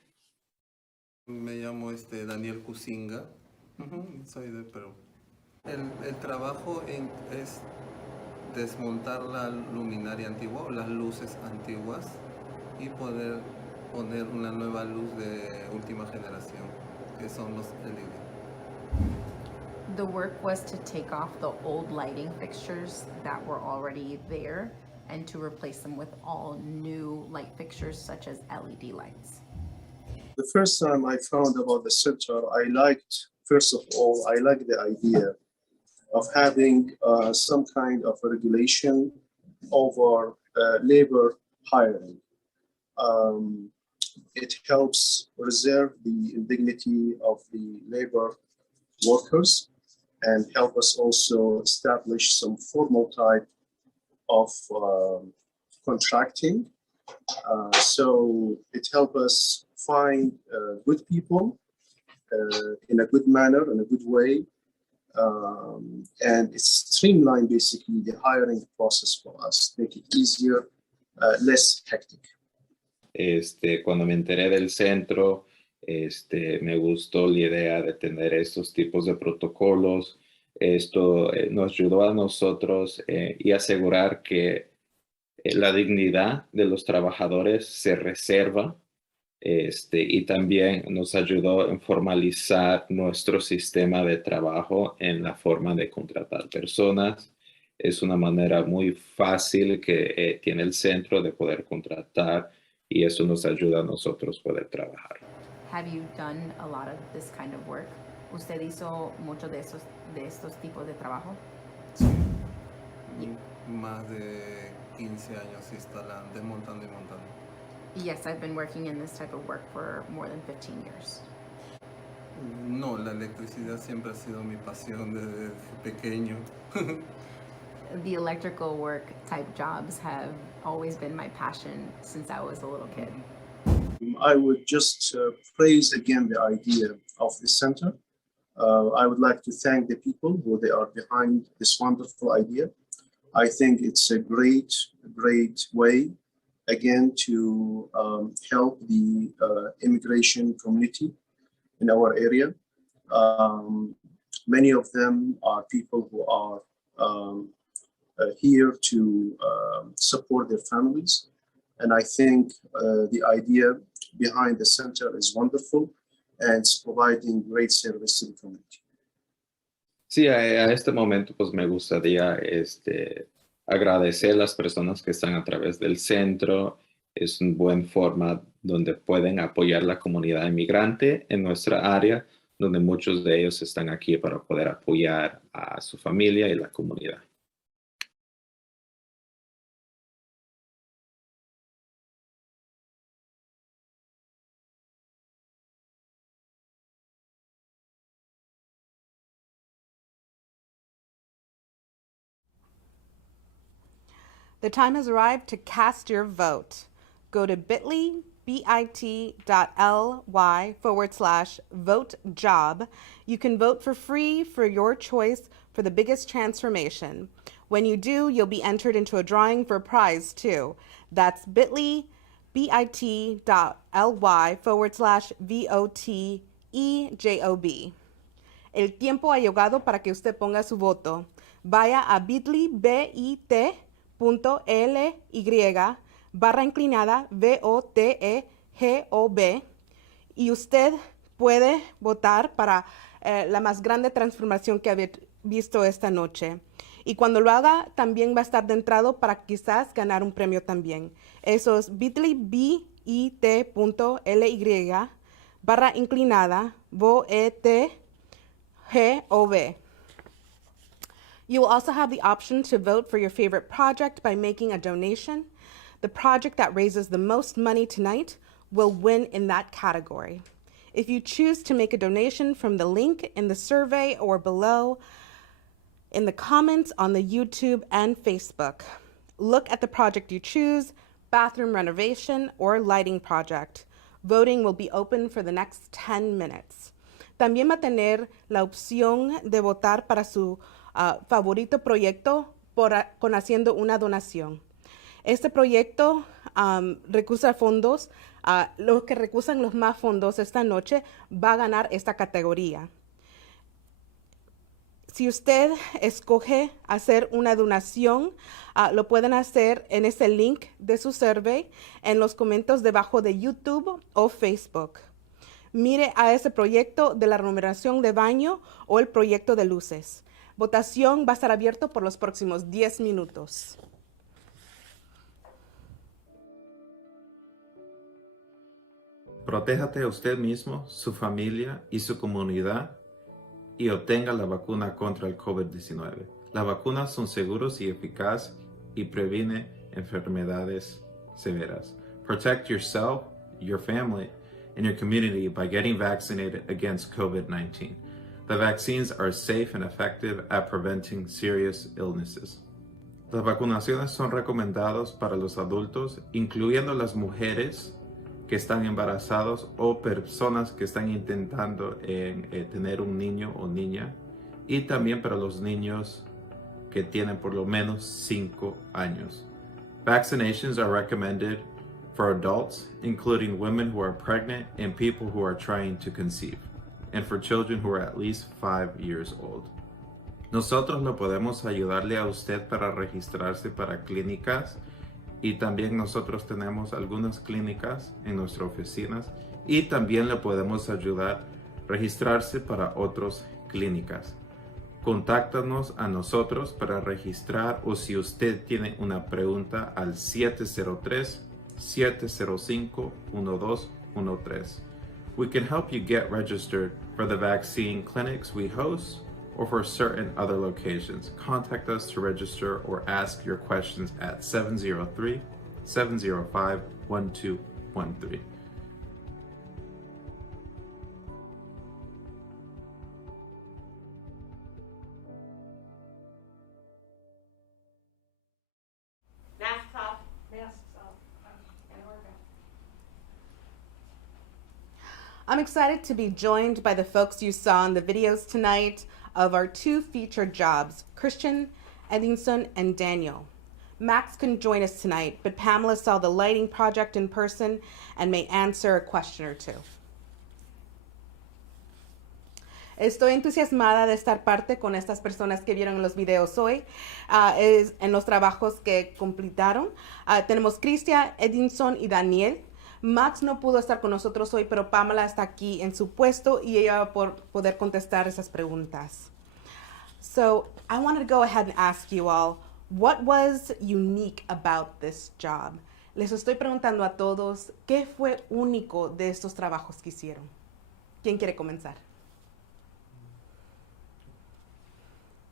Me llamo Daniel Cusinga, soy de Perú. El trabajo es desmontar la luminaria antigua o las luces antiguas y poder poner una nueva luz de última generación, que son los LED. The work was to take off the old lighting fixtures that were already there and to replace them with all new light fixtures such as LED lights. The first time I found about the center, first of all, I liked the idea of having some kind of a regulation over labor hiring. It helps preserve the dignity of the labor workers and help us also establish some formal type of contracting. So it helps us find good people in a good manner, in a good way. And it's streamlined basically the hiring process for us, make it easier, less hectic. Cuando me enteré del centro, me gustó la idea de tener estos tipos de protocolos. Esto nos ayudó a nosotros y asegurar que la dignidad de los trabajadores se reserva. Y también nos ayudó en formalizar nuestro sistema de trabajo en la forma de contratar personas. Es una manera muy fácil que tiene el centro de poder contratar y eso nos ayuda a nosotros poder trabajar. Have you done a lot of this kind of work? ¿Usted hizo mucho de estos tipos de trabajo? Más de 15 años instalando, desmontando y montando. Yes, I've been working in this type of work for more than 15 years. No, la electricidad siempre ha sido mi pasión desde pequeño. The electrical work type jobs have always been my passion since I was a little kid. I would just praise again the idea of the center. I would like to thank the people who they are behind this wonderful idea. I think it's a great way again to help the immigration community in our area. Many of them are people who are here to support their families. And I think the idea behind the center is wonderful and it's providing great service to the community. Sí, a este momento pues me gustaría agradecer a las personas que están a través del centro. Es una buena forma donde pueden apoyar la comunidad inmigrante en nuestra área, donde muchos de ellos están aquí para poder apoyar a su familia y la comunidad. The time has arrived to cast your vote. Go to bit.ly/vote job. You can vote for free for your choice for the biggest transformation. When you do, you'll be entered into a drawing for a prize too. That's bit.ly/VOTEJOB. El tiempo ha llegado para que usted ponga su voto. Vaya a bit.ly/VOTEJOB G o B, y usted puede votar para la más grande transformación que había visto esta noche. Y cuando lo haga, también va a estar de entrado para quizás ganar un premio también. Eso es bit.ly /inclinada VOET GOV. You will also have the option to vote for your favorite project by making a donation. The project that raises the most money tonight will win in that category. If you choose to make a donation from the link in the survey or below in the comments on the YouTube and Facebook, look at the project you choose, bathroom renovation or lighting project. Voting will be open for the next 10 minutes. También va a tener la opción de votar para su favorito proyecto con haciendo una donación. Este proyecto recusa fondos. Los que recusan los más fondos esta noche va a ganar esta categoría. Si usted escoge hacer una donación, lo pueden hacer en ese link de su survey en los comentarios debajo de YouTube o Facebook. Mire a ese proyecto de la remodelación de baño o el proyecto de luces. Votación va a estar abierto por los próximos 10 minutos. Protéjate a usted mismo, su familia y su comunidad y obtenga la vacuna contra el COVID-19. Las vacunas son seguros y eficaces y previenen enfermedades severas. Protect yourself, your family, and your community by getting vaccinated against COVID-19. The vaccines are safe and effective at preventing serious illnesses. Las vacunaciones son recomendadas para los adultos, incluyendo las mujeres que están embarazados o personas que están intentando tener un niño o niña, y también para los niños que tienen por lo menos 5 años. Vaccinations are recommended for adults, including women who are pregnant and people who are trying to conceive, and for children who are at least 5 years old. Nosotros le podemos ayudarle a usted para registrarse para clínicas, y también nosotros tenemos algunas clínicas en nuestras oficinas, y también le podemos ayudar a registrarse para otras clínicas. Contáctanos a nosotros para registrar, o si usted tiene una pregunta al 703-705-1213. We can help you get registered for the vaccine clinics we host or for certain other locations. Contact us to register or ask your questions at 703-705-1213. I'm excited to be joined by the folks you saw in the videos tonight of our 2 featured jobs, Christian, Edinson, and Daniel. Max couldn't join us tonight, but Pamela saw the lighting project in person and may answer a question or 2. Estoy entusiasmada de estar parte con estas personas que vieron en los videos hoy, en los trabajos que completaron. Tenemos Christian, Edinson y Daniel. Max no pudo estar con nosotros hoy, pero Pamela está aquí en su puesto y ella va a poder contestar esas preguntas. So I wanted to go ahead and ask you all, what was unique about this job? Les estoy preguntando a todos, ¿qué fue único de estos trabajos que hicieron? ¿Quién quiere comenzar?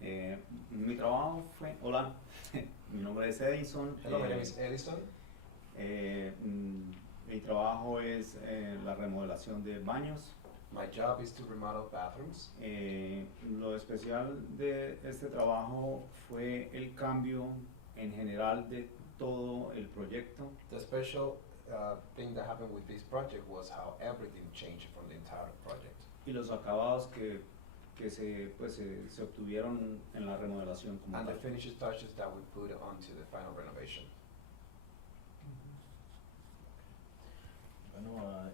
Mi trabajo fue, hola, mi nombre es Edison. Hello, my name is Edison. Mi trabajo es la remodelación de baños. My job is to remodel bathrooms. Lo especial de este trabajo fue el cambio en general de todo el proyecto. The special thing that happened with this project was how everything changed from the entire project. Y los acabados que se obtuvieron en la remodelación como and tal. the finished touches that we put onto the final renovation. Bueno,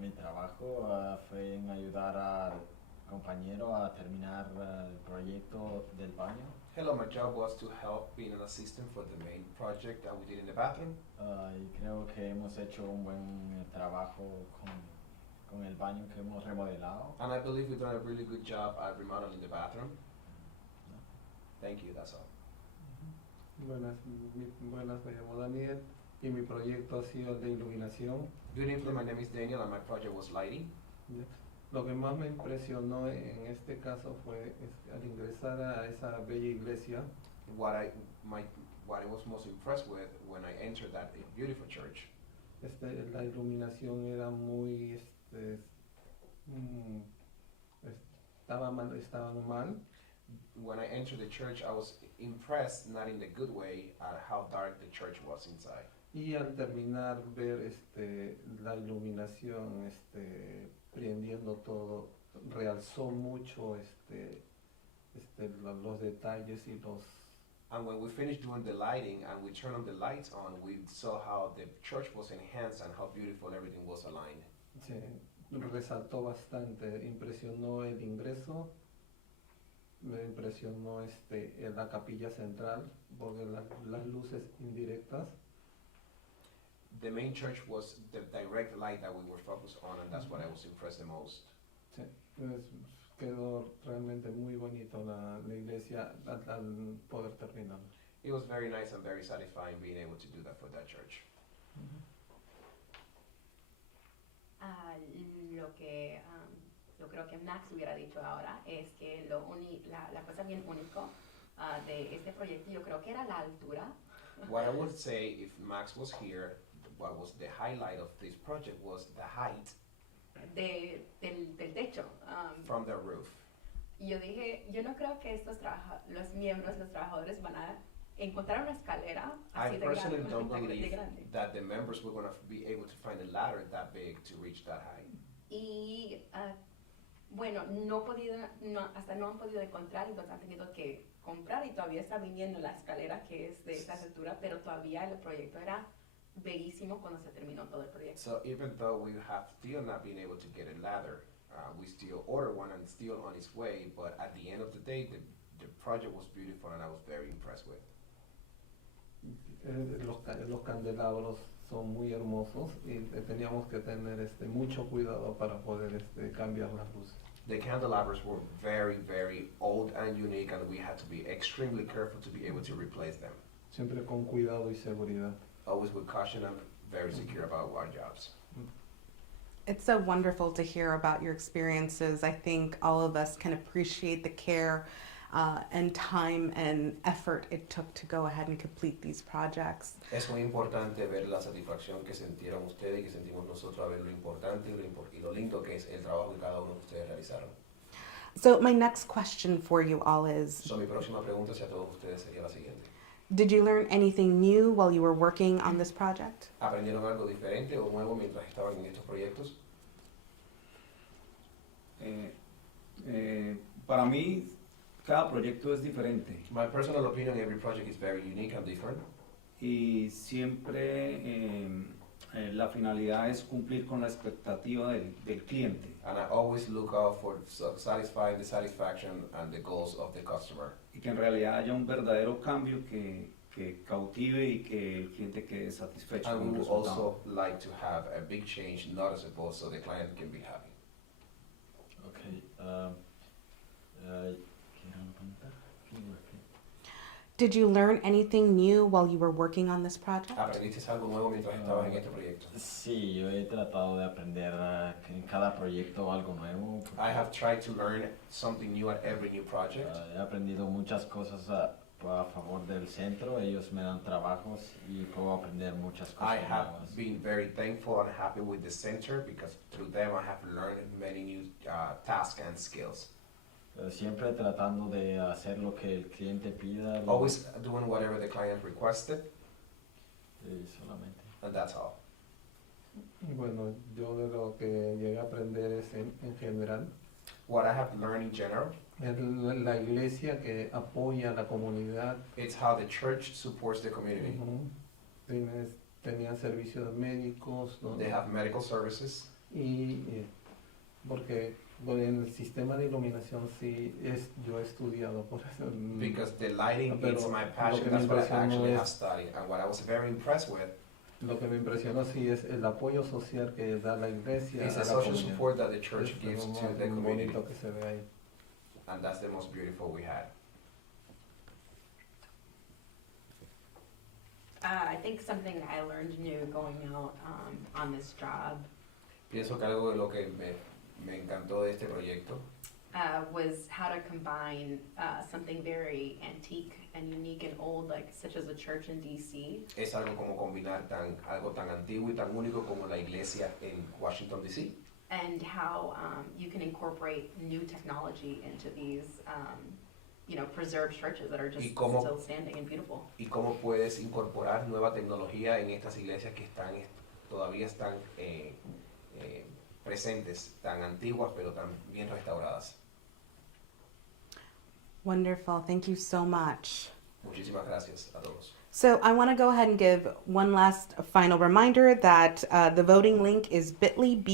mi trabajo fue en ayudar al compañero a terminar el proyecto del baño. Hello, my job was to help being an assistant for the main project that we did in the bathroom. Y creo que hemos hecho un buen trabajo trabajo con el baño que hemos remodelado. And I believe we've done a really good job at remodeling the bathroom. Thank you, that's all. Buenas, buenas, me llamo Daniel y mi proyecto ha sido el de iluminación. Good evening, my name is Daniel and my project was lighting. Lo que más me impresionó en este caso fue al ingresar a esa bella iglesia. What I was most impressed with when I entered that beautiful church. La iluminación era muy, estaba mal. When I entered the church, I was impressed, not in the good way, at how dark the church was inside. Y al terminar ver la iluminación prendiendo todo, realzó mucho los detalles y los. And when we finished doing the lighting and we turned on the lights on, we saw how the church was enhanced and how beautiful everything was aligned. Sí, resaltó bastante, impresionó el ingreso. Me impresionó la capilla central, porque las luces indirectas. The main church was the direct light that we were focused on, and that's what I was impressed the most. Sí, quedó realmente muy bonito la iglesia al poder terminar. It was very nice and very satisfying being able to do that for that church. Lo que yo creo que Max hubiera dicho ahora es que la cosa bien único de este proyecto yo creo que era la altura. What I would say if Max was here, what was the highlight of this project was the height del techo. From the roof. Y yo dije, yo no creo que los trabajadores van a encontrar una escalera así de grande. I personally don't believe that the members were going to be able to find a ladder that big to reach that height. Y bueno, hasta no han podido encontrar, entonces han tenido que comprar y todavía está viniendo la escalera que es de esa altura, pero todavía el proyecto era bellísimo cuando se terminó todo el proyecto. So even though we have still not been able to get a ladder, we still ordered one and still on its way, but at the end of the day, the project was beautiful and I was very impressed with. Los candelabros son muy hermosos y teníamos que tener mucho cuidado para poder cambiar las luces. The candelabras were very, very old and unique, and we had to be extremely careful to be able to replace them. Siempre con cuidado y seguridad. Always with caution and very secure about our jobs. It's so wonderful to hear about your experiences. I think all of us can appreciate the care and time and effort it took to go ahead and complete these projects. Es muy importante ver la satisfacción que sintieron ustedes y que sentimos nosotros a ver lo importante y lo lindo que es el trabajo que cada uno de ustedes realizaron. So my next question for you all is, So mi próxima pregunta hacia todos ustedes sería la siguiente. did you learn anything new while you were working on this project? ¿Aprendieron algo diferente o nuevo mientras estaban en estos proyectos? Para mí, cada proyecto es diferente. My personal opinion, every project is very unique and different. Y siempre la finalidad es cumplir con la expectativa del cliente. And I always look out for satisfying the satisfaction and the goals of the customer. Y que en realidad haya un verdadero cambio que cautive y que el cliente quede satisfecho con el And we would resultado. also like to have a big change noticeable so the client can be happy. Okay. Did you learn anything new while you were working on this project? ¿Aprendiste algo nuevo mientras estabas en este proyecto? Sí, yo he tratado de aprender en cada proyecto algo nuevo. I have tried to learn something new at every new project. He aprendido muchas cosas a favor del centro. Ellos me dan trabajos y puedo aprender muchas cosas I have nuevas. been very thankful and happy with the center because through them I have learned many new tasks and skills. Pero siempre tratando de hacer lo que el cliente pida. Always doing whatever the client requested, Solamente. and that's all. Bueno, yo de lo que llegué a aprender es en general. What I have learned in general, La iglesia que apoya a la comunidad. it's how the church supports the community. Tenían servicios médicos, ¿no? They have medical services. Y porque bueno, en el sistema de iluminación sí yo he estudiado por eso. Because the lighting Pero is my lo passion, que me that's what I impresionó actually have es studied. And what I was very impressed with, Lo que me impresionó sí es el apoyo social que da la iglesia. It's a the la social comunidad. support that the church Es gives lo to más the community, bonito que se ve ahí. and that's the most beautiful we had. I think something I learned new going out on this job Pienso que algo de lo que me encantó de este proyecto was how to combine something very antique and unique and old, like such as a church in DC, es algo como combinar algo tan antiguo y tan único como la iglesia en Washington, D.C. and how you can incorporate new technology into these, preserved churches that are just still standing and beautiful. Y cómo puedes incorporar nueva tecnología en estas iglesias que todavía están presentes, tan antiguas pero tan bien restauradas. Wonderful. Thank you so much. Muchísimas gracias a todos. So I want to go ahead and give one last final reminder that the voting link is bit.ly/vote,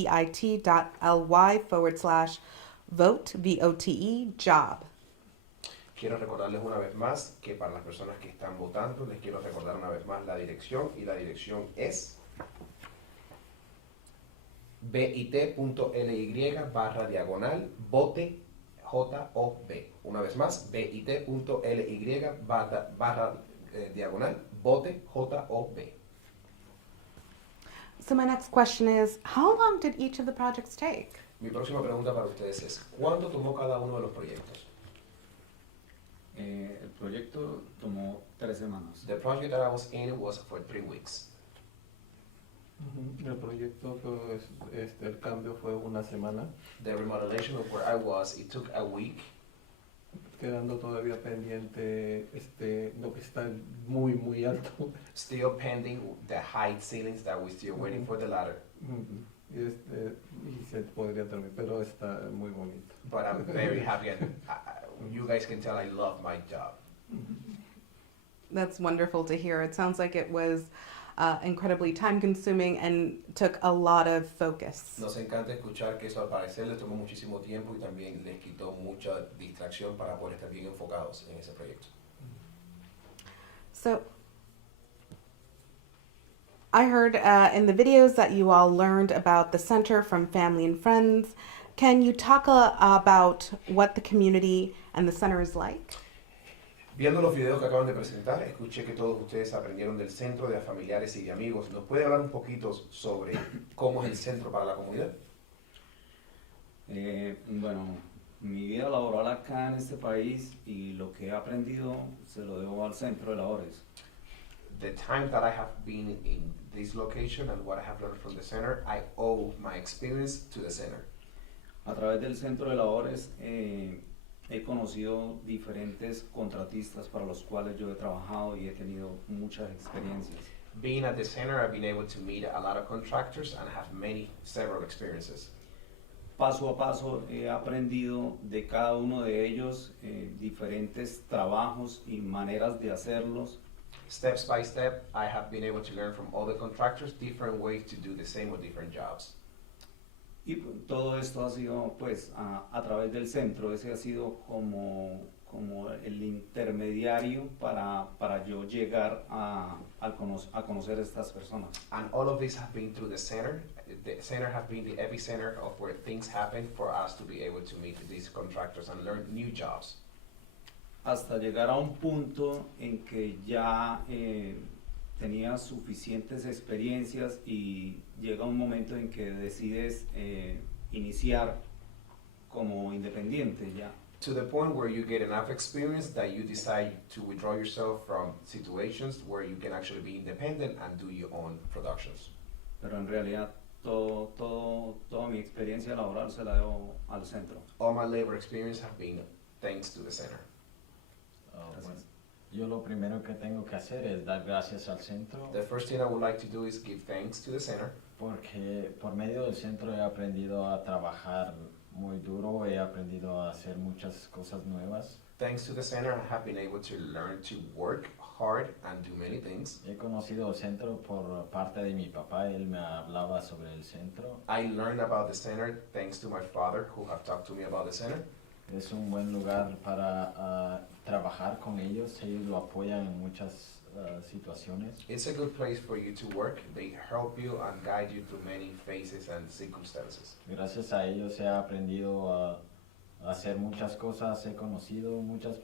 V-O-T-E, job. Quiero recordarles una vez más que para las personas que están votando, les quiero recordar una vez más la dirección, y la dirección es bit.ly/vote, J-O-B. Una vez más, bit.ly/vote, J-O-B. So my next question is, how long did each of the projects take? Mi próxima pregunta para ustedes es, ¿cuánto tomó cada uno de los proyectos? El proyecto tomó 3 semanas. The project that I was in was for 3 weeks. El proyecto, el cambio fue una semana. The remodelation of where I was, it took a week. Quedando todavía pendiente lo que está muy muy alto. Still pending the high ceilings that we're still waiting for the ladder. Y se podría terminar, pero está muy bonito. But I'm very happy, and you guys can tell I love my job. That's wonderful to hear. It sounds like it was incredibly time consuming and took a lot of focus. Nos encanta escuchar que eso al parecer les tomó muchísimo tiempo y también les quitó mucha distracción para poder estar bien enfocados en ese proyecto. So I heard in the videos that you all learned about the center from family and friends. Can you talk about what the community and the center is like? Viendo los videos que acaban de presentar, escuché que todos ustedes aprendieron del centro, de familiares y de amigos. ¿Nos puede hablar un poquito sobre cómo es el centro para la comunidad? Bueno, mi vida laboral acá en este país y lo que he aprendido se lo debo al Centro de Labores. The time that I have been in this location and what I have learned from the center, I owe my experience to the center. A través del Centro de Labores he conocido diferentes contratistas para los cuales yo he trabajado y he tenido muchas experiencias. Being at the center, I've been able to meet a lot of contractors and have several experiences. Paso a paso he aprendido de cada uno de ellos diferentes trabajos y maneras de hacerlos. Steps by step, I have been able to learn from all the contractors different ways to do the same with different jobs. Y todo esto ha sido pues a través del centro. Ese ha sido como el intermediario para yo llegar a conocer a estas personas. And all of this have been through the center. The center has been the epicenter of where things happen for us to be able to meet these contractors and learn new jobs. Hasta llegar a un punto en que ya tenía suficientes experiencias y llega un momento en que decides iniciar como independiente ya. To the point where you get enough experience that you decide to withdraw yourself from situations where you can actually be independent and do your own productions. Pero en realidad toda mi experiencia laboral se la debo al centro. All my labor experience have been thanks to the center. Bueno, yo lo primero que tengo que hacer es dar gracias al centro. The first thing I would like to do is give thanks to the center. Porque por medio del centro he aprendido a trabajar muy duro, he aprendido a hacer muchas cosas nuevas. Thanks to the center, I have been able to learn to work hard and do many things. He conocido el centro por parte de mi papá, él me hablaba sobre el centro. I learned about the center thanks to my father, who have talked to me about the center. Es un buen lugar para trabajar con ellos lo apoyan en muchas situaciones. It's a good place for you to work. They help you and guide you through many phases and circumstances. Gracias a ellos he aprendido a hacer muchas cosas, he conocido muchas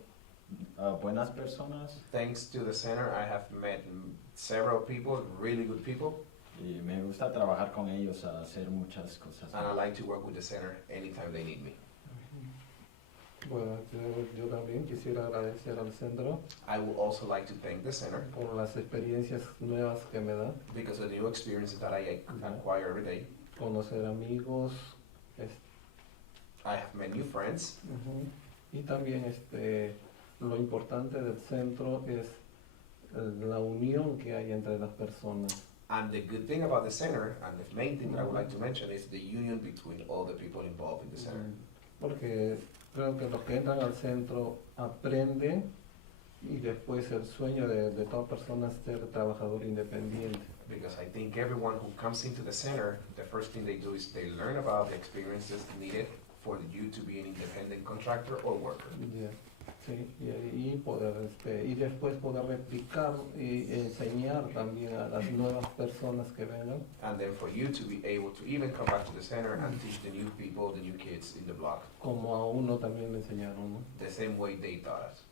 buenas personas. Thanks to the center, I have met several people, really good people. Y me gusta trabajar con ellos a hacer muchas cosas. And I like to work with the center anytime they need me. Bueno, yo también quisiera agradecer al centro I would also like to thank the center por las experiencias nuevas que me da. because of the new experiences that I acquire every day. Conocer amigos. I have met new friends. Y también lo importante del centro es la unión que hay entre las personas. And the good thing about the center, and the main thing that I would like to mention, is the union between all the people involved in the center. Porque creo que los que entran al centro aprenden y después el sueño de toda persona es ser trabajador independiente. Because I think everyone who comes into the center, the first thing they do is they learn about the experiences needed for you to be an independent contractor or worker. Yeah. Sí, y poder y después poder replicar y enseñar también a las nuevas personas que vengan. And then for you to be able to even come back to the center and teach the new people, the new kids in the block. Como a uno también le enseñaron, ¿no? The same way they taught us.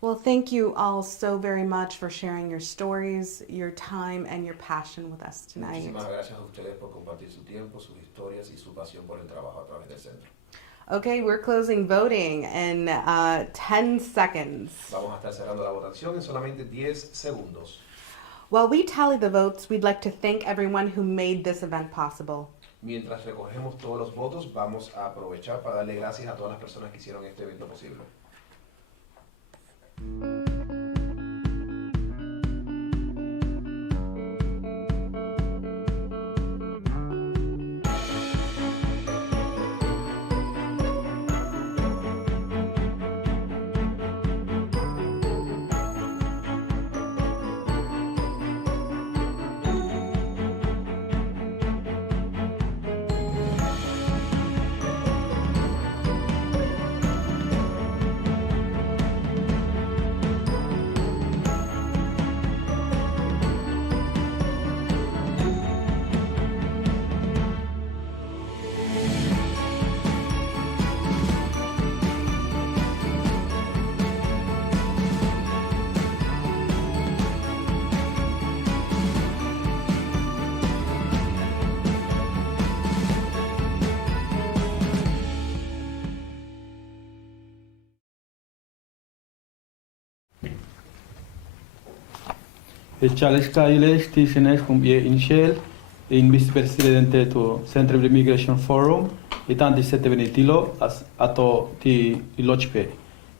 Well, thank you all so very much for sharing your stories, your time, and your passion with us tonight. Muchísimas gracias a ustedes por compartir su tiempo, sus historias y su pasión por el trabajo a través del centro. Okay, we're closing voting in 10 seconds. Vamos a estar cerrando la votación en solamente 10 segundos. While we tally the votes, we'd like to thank everyone who made this event possible. Mientras recogemos todos los votos, vamos a aprovechar para darle gracias a todas las personas que hicieron este evento posible. Charles Kyle, Stissenes, Inshel, in vicepresidente to Centreville Immigration Forum, y tanti sete venitilo a to ti ilochpe.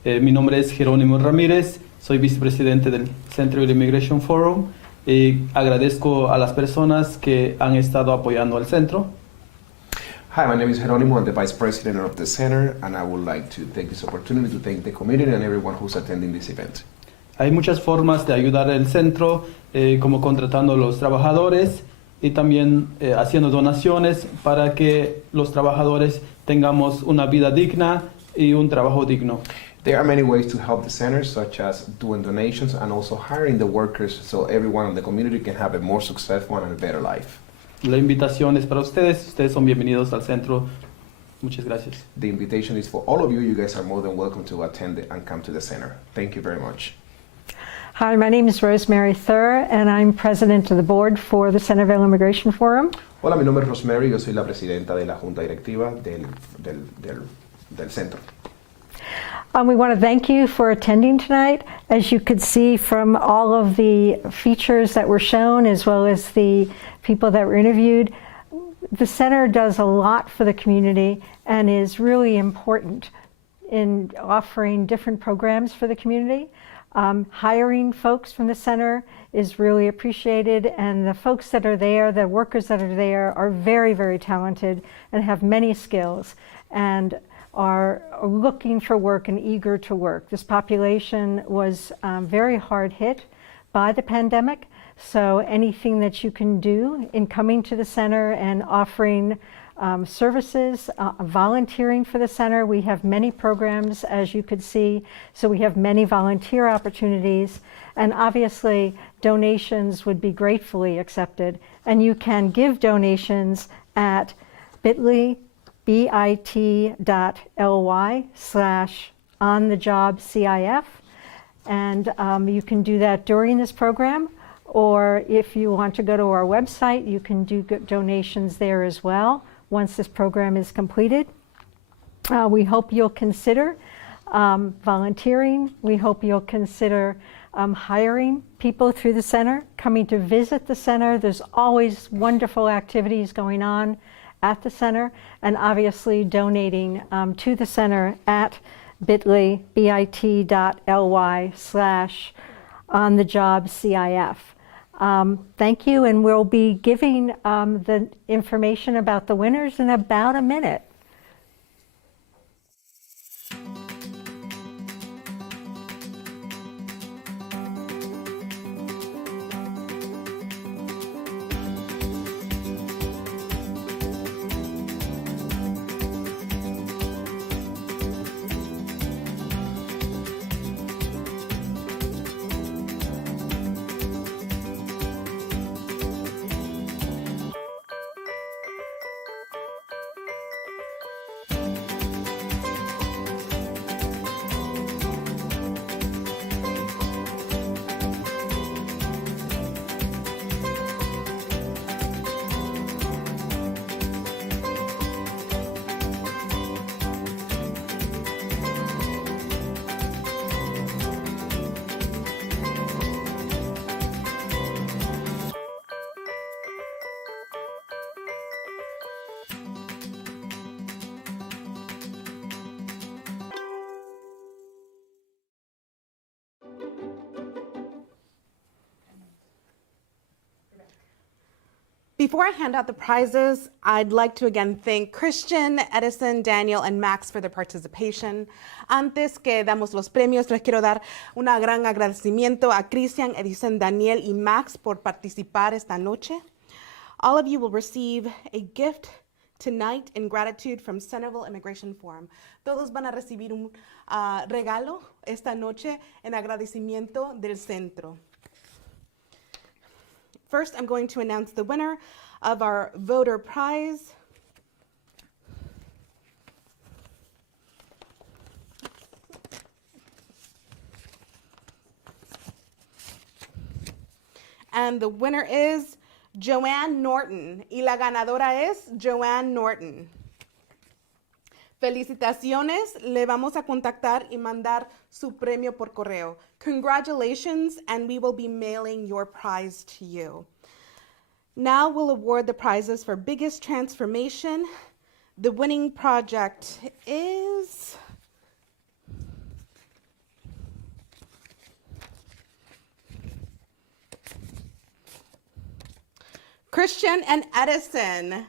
Mi nombre es Jerónimo Ramírez, soy vicepresidente del Centreville Immigration Forum y agradezco a las personas que han estado apoyando al centro. Hi, my name is Jerónimo. I'm the Vice President of the Center, and I would like to take this opportunity to thank the community and everyone who's attending this event. Hay muchas formas de ayudar al centro, como contratando a los trabajadores y también haciendo donaciones para que los trabajadores tengamos una vida digna y un trabajo digno. There are many ways to help the center, such as doing donations and also hiring the workers so everyone in the community can have a more successful and a better life. La invitación es para ustedes. Ustedes son bienvenidos al centro. Muchas gracias. The invitation is for all of you. You guys are more than welcome to attend and come to the center. Thank you very much. Hi, my name is Rosemary Thur, and I'm president of the board for the Centreville Immigration Forum. Hola, mi nombre es Rosemary. Yo soy la presidenta de la junta directiva del centro. We want to thank you for attending tonight. As you could see from all of the features that were shown, as well as the people that were interviewed, the center does a lot for the community and is really important in offering different programs for the community. Hiring folks from the center is really appreciated, and the folks that are there, the workers that are there, are very, very talented and have many skills and are looking for work and eager to work. This population was very hard hit by the pandemic, so anything that you can do in coming to the center and offering services, volunteering for the center. We have many programs, as you could see, so we have many volunteer opportunities, and obviously donations would be gratefully accepted. And you can give donations at bit.ly/onthejobcif, and you can do that during this program, or if you want to go to our website, you can do donations there as well once this program is completed. We hope you'll consider volunteering. We hope you'll consider hiring people through the center, coming to visit the center. There's always wonderful activities going on at the center, and obviously donating to the center at bit.ly/onthejobcif. Thank you, and we'll be giving the information about the winners in about a minute. Before I hand out the prizes, I'd like to again thank Christian, Edison, Daniel, and Max for their participation. Antes que damos los premios, les quiero dar un gran agradecimiento a Christian, Edison, Daniel, y Max por participar esta noche. All of you will receive a gift tonight in gratitude from Centreville Immigration Forum. Todos van a recibir un regalo esta noche en agradecimiento del Centro. First, I'm going to announce the winner of our voter prize. And the winner is Joanne Norton. Y la ganadora es Joanne Norton. Felicitaciones, le vamos a contactar y mandar su premio por correo. Congratulations, and we will be mailing your prize to you. Now we'll award the prizes for biggest transformation. The winning project is Christian and Edison.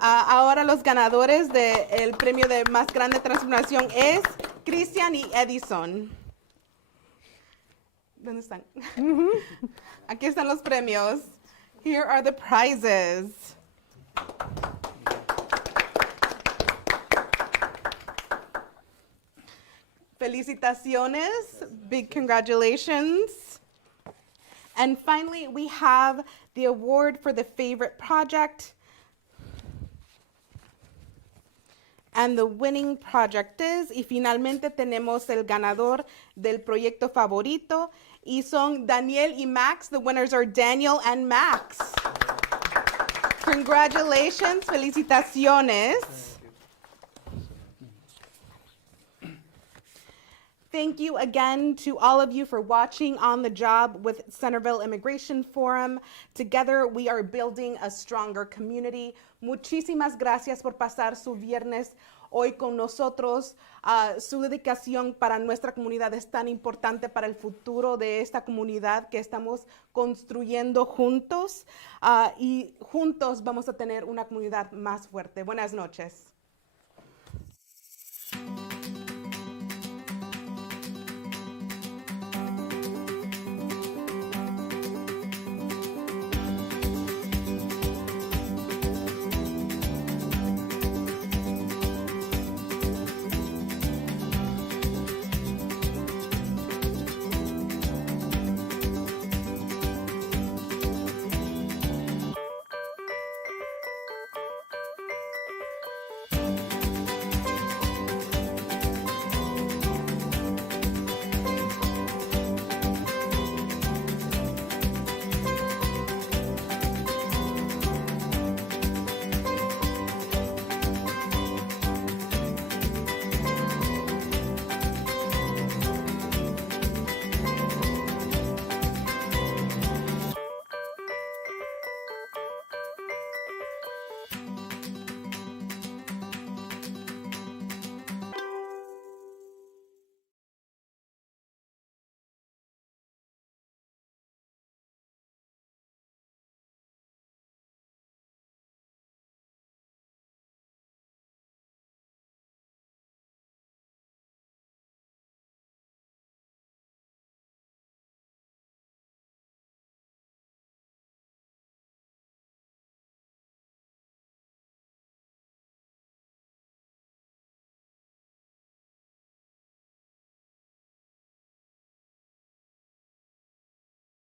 Ahora los ganadores del premio de más grande transformación es Christian y Edison. ¿Dónde están? Aquí están los premios. Here are the prizes. Felicitaciones. Big congratulations. And finally, we have the award for the favorite project. And the winning project is, y finalmente tenemos el ganador del proyecto favorito, y son Daniel y Max. The winners are Daniel and Max. Congratulations, felicitaciones. Thank you again to all of you for watching On the Job with Centreville Immigration Forum. Together we are building a stronger community. Muchísimas gracias por pasar su viernes hoy con nosotros. Su dedicación para nuestra comunidad es tan importante para el futuro de esta comunidad que estamos construyendo juntos. Y juntos vamos a tener una comunidad más fuerte. Buenas noches.